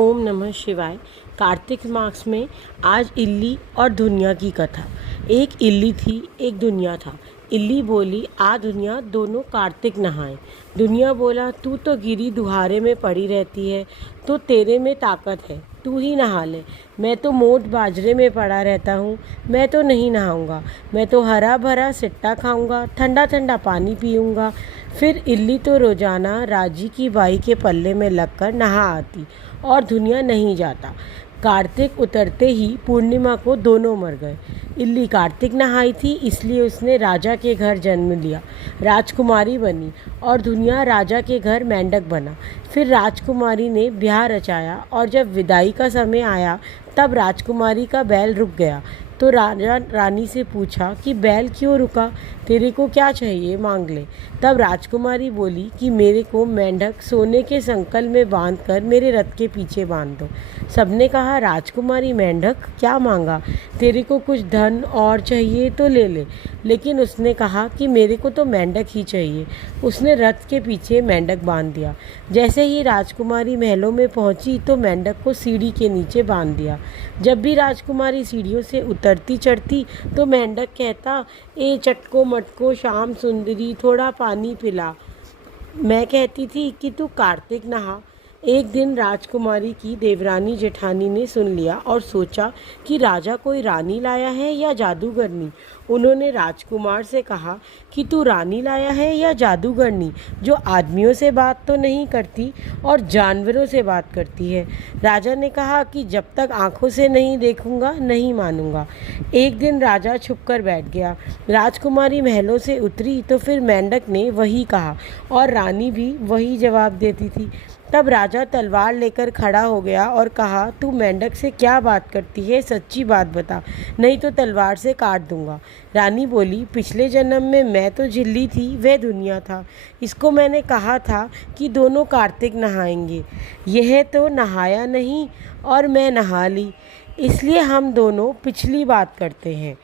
ओम नमः शिवाय। कार्तिक मास में आज इल्ली और दुनिया की कथा। एक इल्ली थी, एक दुनिया था। इल्ली बोली, आ दुनिया, दोनों कार्तिक नहाए। दुनिया बोला, तू तो गिरी दुहारे में पड़ी रहती है, तो तेरे में ताकत है, तू ही नहा ले। मैं तो मोट बाजरे में पड़ा रहता हूँ, मैं तो नहीं नहाऊंगा। मैं तो हरा भरा सिट्टा खाऊंगा, ठंडा ठंडा पानी पीऊंगा। फिर इल्ली तो रोजाना राजी की बाई के पल्ले में लगकर नहा आती और दुनिया नहीं जाता। कार्तिक उतरते ही पूर्णिमा को दोनों मर गए। इल्ली कार्तिक नहाई थी, इसलिए उसने राजा के घर जन्म लिया, राजकुमारी बनी, और दुनिया राजा के घर मेंढक बना। फिर राजकुमारी ने ब्याह रचाया और जब विदाई का समय आया तब राजकुमारी का बैल रुक गया। तो राजा रानी से पूछा कि बैल क्यों रुका, तेरे को क्या चाहिए, मांग ले। तब राजकुमारी बोली कि मेरे को मेंढक सोने के संकल में बांधकर मेरे रथ के पीछे बांध दो। सबने कहा, राजकुमारी मेंढक, क्या मांगा, तेरे को कुछ धन और चाहिए तो ले ले। लेकिन उसने कहा कि मेरे को तो मेंढक ही चाहिए। उसने रथ के पीछे मेंढक बांध दिया। जैसे ही राजकुमारी महलों में पहुंची तो मेंढक को सीढ़ी के नीचे बांध दिया। जब भी राजकुमारी सीढ़ियों से उतरती चढ़ती तो मेंढक कहता, ए चटको मटको श्याम सुंदरी, थोड़ा पानी पिला। मैं कहती थी कि तू कार्तिक नहा। एक दिन राजकुमारी की देवरानी जेठानी ने सुन लिया और सोचा कि राजा कोई रानी लाया है या जादूगरनी। उन्होंने राजकुमार से कहा कि तू रानी लाया है या जादूगरनी, जो आदमियों से बात तो नहीं करती और जानवरों से बात करती है। राजा ने कहा कि जब तक आंखों से नहीं देखूंगा नहीं मानूंगा। एक दिन राजा छुप कर बैठ गया। राजकुमारी महलों से उतरी तो फिर मेंढक ने वही कहा और रानी भी वही जवाब देती थी। तब राजा तलवार लेकर खड़ा हो गया और कहा, तू मेंढक से क्या बात करती है, सच्ची बात बता, नहीं तो तलवार से काट दूंगा। रानी बोली, पिछले जन्म में मैं तो झिल्ली थी, वह दुनिया था। इसको मैंने कहा था कि दोनों कार्तिक नहाएंगे। यह तो नहाया नहीं और मैं नहा ली, इसलिए हम दोनों पिछली बात करते हैं।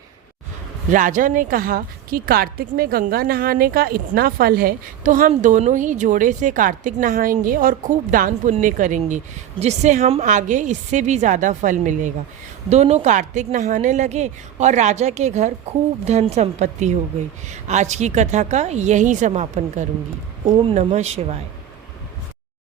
राजा ने कहा कि कार्तिक में गंगा नहाने का इतना फल है तो हम दोनों ही जोड़े से कार्तिक नहाएंगे और खूब दान पुण्य करेंगे, जिससे हम आगे इससे भी ज़्यादा फल मिलेगा। दोनों कार्तिक नहाने लगे और राजा के घर खूब धन संपत्ति हो गई। आज की कथा का यही समापन करूँगी। ओम नमः शिवाय।